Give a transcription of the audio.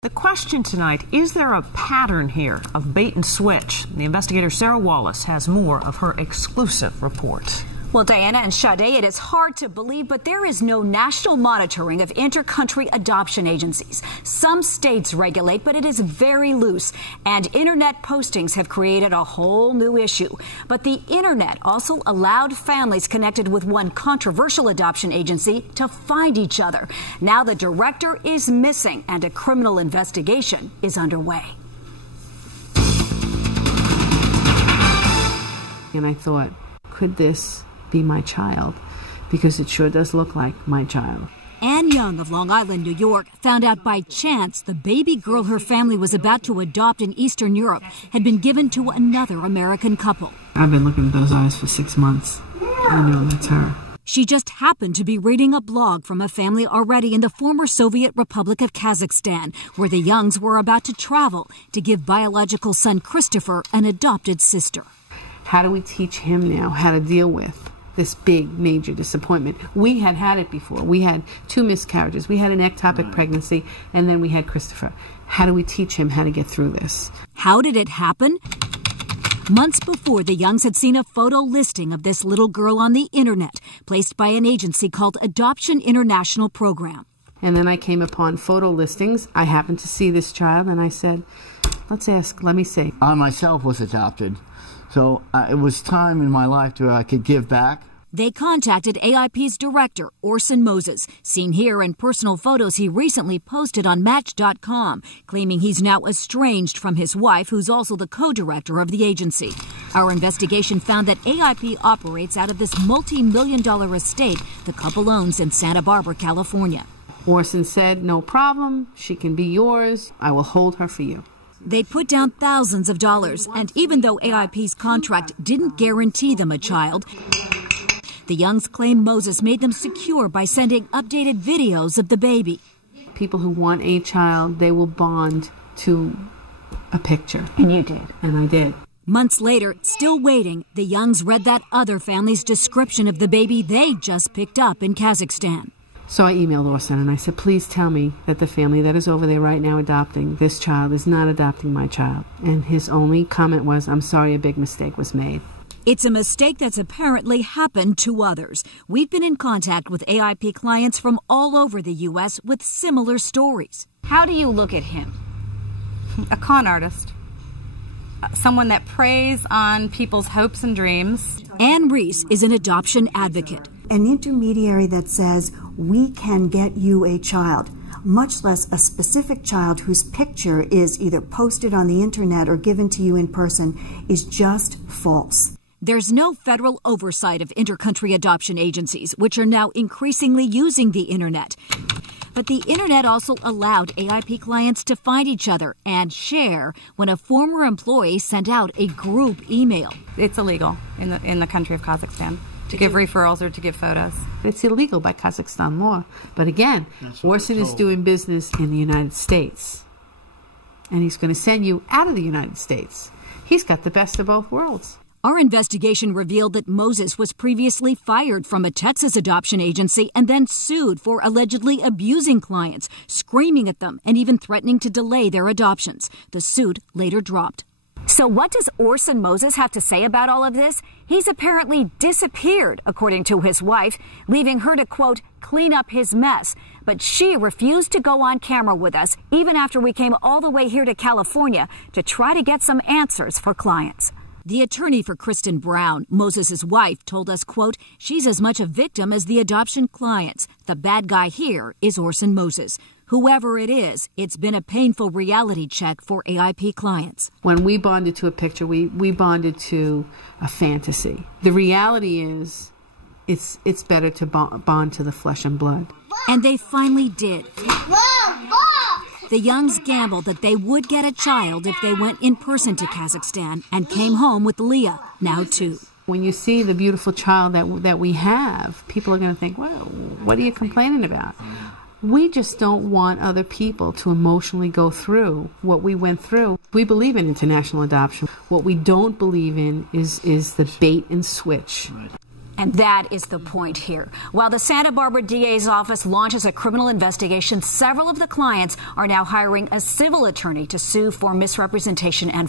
The question tonight, is there a pattern here of bait and switch? The investigator Sarah Wallace has more of her exclusive report. Well, Diana and Sade, it is hard to believe, but there is no national monitoring of inter-country adoption agencies. Some states regulate, but it is very loose. And internet postings have created a whole new issue. But the internet also allowed families connected with one controversial adoption agency to find each other. Now the director is missing and a criminal investigation is underway. And I thought, could this be my child? Because it sure does look like my child. Ann Young of Long Island, New York, found out by chance the baby girl her family was about to adopt in Eastern Europe had been given to another American couple. I've been looking at those eyes for 6 months. I know that's her. She just happened to be reading a blog from a family already in the former Soviet Republic of Kazakhstan, where the Youngs were about to travel to give biological son Christopher an adopted sister. How do we teach him now how to deal with this big, major disappointment? We had it before. We had 2 miscarriages. We had an ectopic pregnancy, and then we had Christopher. How do we teach him how to get through this? How did it happen? Months before, the Youngs had seen a photo listing of this little girl on the internet, placed by an agency called Adoption International Program. And then I came upon photo listings. I happened to see this child, and I said, let me see. I myself was adopted. So it was time in my life where I could give back. They contacted AIP's director, Orson Moses, seen here in personal photos he recently posted on Match.com, claiming he's now estranged from his wife, who's also the co-director of the agency. Our investigation found that AIP operates out of this multi-million-dollar estate the couple owns in Santa Barbara, California. Orson said, no problem, she can be yours, I will hold her for you. They'd put down thousands of dollars, and even though AIP's contract didn't guarantee them a child, the Youngs claim Moses made them secure by sending updated videos of the baby. People who want a child, they will bond to a picture. And you did. And I did. Months later, still waiting, the Youngs read that other family's description of the baby they just picked up in Kazakhstan. So I emailed Orson and I said, please tell me that the family that is over there right now adopting this child is not adopting my child. And his only comment was, I'm sorry, a big mistake was made. It's a mistake that's apparently happened to others. We've been in contact with AIP clients from all over the U.S. with similar stories. How do you look at him? A con artist. Someone that preys on people's hopes and dreams. Ann Reese is an adoption advocate. An intermediary that says, we can get you a child, much less a specific child whose picture is either posted on the internet or given to you in person, is just false. There's no federal oversight of intercountry adoption agencies, which are now increasingly using the internet. But the internet also allowed AIP clients to find each other and share when a former employee sent out a group email. It's illegal in the country of Kazakhstan to give referrals or to give photos. It's illegal by Kazakhstan law. But again, Orson is doing business in the United States. And he's going to send you out of the United States. He's got the best of both worlds. Our investigation revealed that Moses was previously fired from a Texas adoption agency and then sued for allegedly abusing clients, screaming at them, and even threatening to delay their adoptions. The suit later dropped. So what does Orson Moses have to say about all of this? He's apparently disappeared, according to his wife, leaving her to, quote, clean up his mess. But she refused to go on camera with us, even after we came all the way here to California to try to get some answers for clients. The attorney for Kristen Brown, Moses' wife, told us, quote, she's as much a victim as the adoption clients. The bad guy here is Orson Moses. Whoever it is, it's been a painful reality check for AIP clients. When we bonded to a picture, we bonded to a fantasy. The reality is, it's better to bond to the flesh and blood. And they finally did. The Youngs gambled that they would get a child if they went in person to Kazakhstan and came home with Leah, now 2. When you see the beautiful child that we have, people are going to think, well, what are you complaining about? We just don't want other people to emotionally go through what we went through. We believe in international adoption. What we don't believe in is the bait and switch. And that is the point here. While the Santa Barbara DA's office launches a criminal investigation, several of the clients are now hiring a civil attorney to sue for misrepresentation and